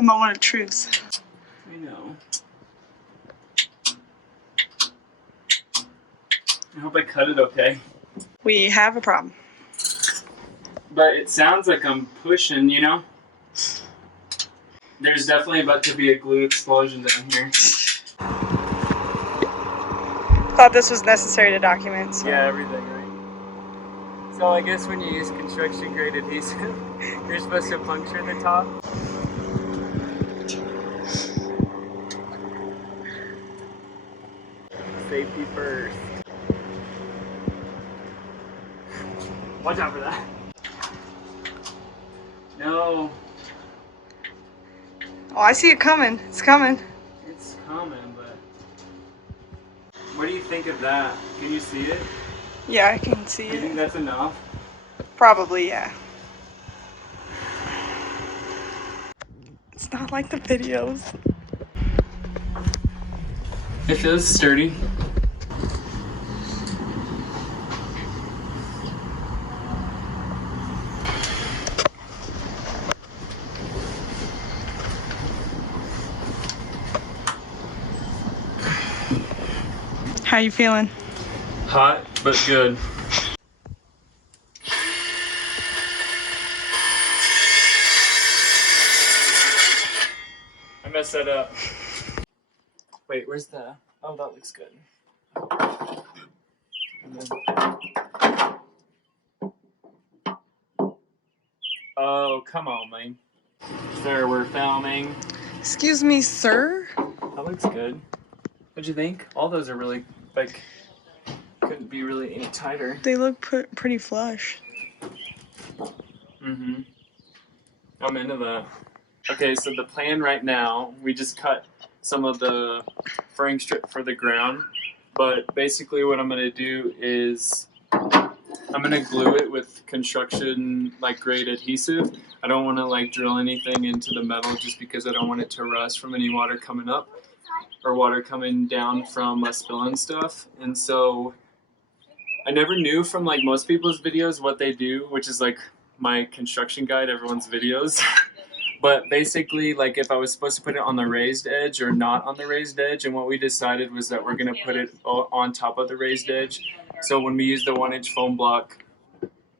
the moment of truth. I know. I hope I cut it okay. We have a problem. But it sounds like I'm pushing, you know? There's definitely about to be a glue explosion down here. Thought this was necessary to document. So. Yeah, everything, right? So I guess when you use construction grade adhesive, you're supposed to puncture the top. Safety first. Watch out for that. No. Oh, I see it coming. It's coming. It's coming, but... What do you think of that? Can you see it? Yeah, I can see Do you think it. that's enough? Probably, yeah. It's not like the videos. It feels sturdy. How you feeling? Hot, but good. I messed that up. Wait, where's the... Oh, that looks good. Oh, come on, man. Sir, we're filming. Excuse me, sir? That looks good. What'd you think? All those are really, like, couldn't be really any tighter. They look pretty flush. Mm-hmm. I'm into that. Okay, so the plan right now, we just cut some of the furring strip for the ground, but basically what I'm going to do is I'm going to glue it with construction like grade adhesive. I don't want to like drill anything into the metal just because I don't want it to rust from any water coming up or water coming down from spilling stuff. And so I never knew from like most people's videos what they do, which is like my construction guide, everyone's videos. But basically, like if I was supposed to put it on the raised edge or not on the raised edge, and what we decided was that we're going to put it on top of the raised edge. So when we use the 1-inch foam block,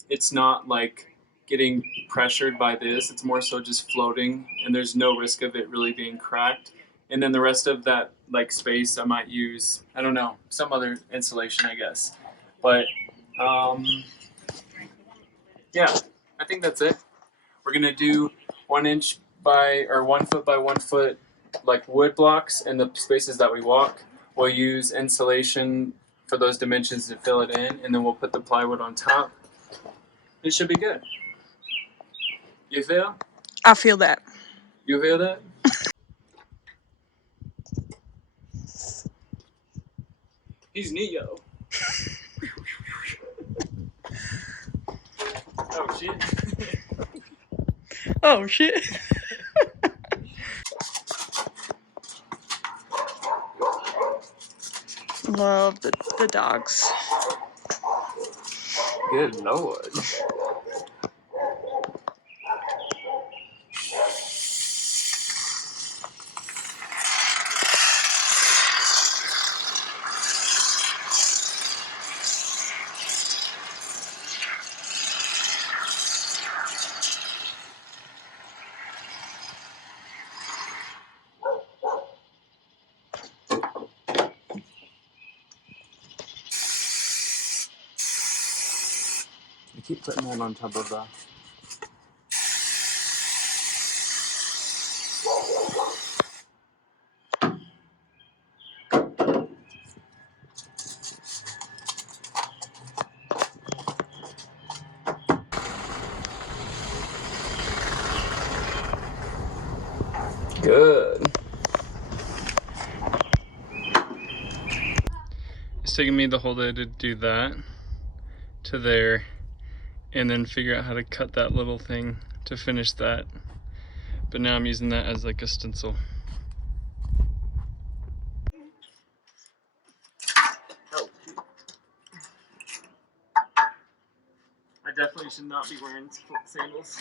it's not like getting pressured by this. It's more so just floating, and there's no risk of it really being cracked. And then the rest of that like space, I might use, I don't know, some other insulation, I guess. But yeah, I think that's it. We're going to do 1 inch by, or 1 foot by 1 foot, like wood blocks in the spaces that we walk. We'll use insulation for those dimensions to fill it in, and then we'll put the plywood on top. It should be good. You feel? I feel that. You feel that? He's Neo. Oh shit. Oh shit. Love the dogs. Good Lord. I keep putting that on top of the... Good. It's taking me the whole day to do that to there and then figure out how to cut that little thing to finish that. But now I'm using that as like a stencil. Oh. I definitely should not be wearing sandals.